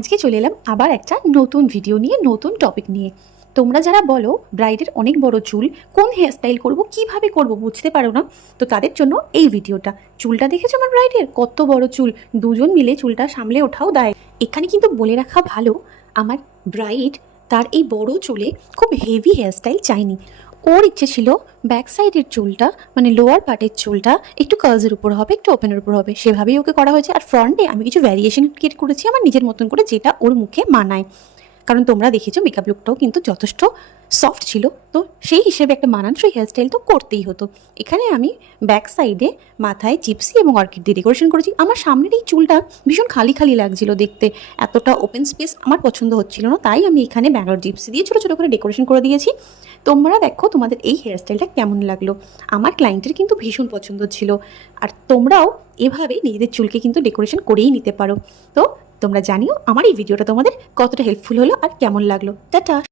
আজকে চলে এলাম আবার একটা নতুন ভিডিও নিয়ে, নতুন টপিক নিয়ে। তোমরা যারা বলো ব্রাইডের অনেক বড় চুল, কোন হেয়ারস্টাইল করব, কিভাবে করব বুঝতে পারো না, তো তাদের জন্য এই ভিডিওটা। চুলটা দেখেছো আমার ব্রাইডের কত বড় চুল, দুজন মিলে চুলটা সামলে ওঠাও দায়। এখানে কিন্তু বলে রাখা ভালো, আমার ব্রাইড তার এই বড় চুলে খুব হেভি হেয়ারস্টাইল চাইনি। ওর ইচ্ছে ছিল ব্যাক সাইডের চুলটা, মানে লোয়ার পার্টের চুলটা একটু কার্লসের উপর হবে, একটু ওপেনের উপর হবে, সেভাবেই ওকে করা হয়েছে। আর ফ্রন্টে আমি কিছু ভ্যারিয়েশন ক্রিয়েট করেছি আমার নিজের মতন করে, যেটা ওর মুখে মানায়। কারণ তোমরা দেখেছো মেকআপ লুকটাও কিন্তু যথেষ্ট সফট ছিল, তো সেই হিসেবে একটা মানানসই হেয়ারস্টাইল তো করতেই হতো। এখানে আমি ব্যাক সাইডে মাথায় জিপসি এবং অর্কিড দিয়ে ডেকোরেশন করেছি। আমার সামনের এই চুলটা ভীষণ খালি খালি লাগছিল দেখতে, এতটা ওপেন স্পেস আমার পছন্দ হচ্ছিল না, তাই আমি এখানে ব্যাঙ্গালোর জিপসি দিয়ে ছোটো ছোটো করে ডেকোরেশন করে দিয়েছি। তোমরা দেখো তোমাদের এই হেয়ারস্টাইলটা কেমন লাগলো। আমার ক্লায়েন্টের কিন্তু ভীষণ পছন্দ ছিল, আর তোমরাও এভাবে নিজেদের চুলকে কিন্তু ডেকোরেশন করেই নিতে পারো। তো তোমরা জানিও আমার এই ভিডিওটা তোমাদের কতটা হেল্পফুল হলো আর কেমন লাগলো। টাটা।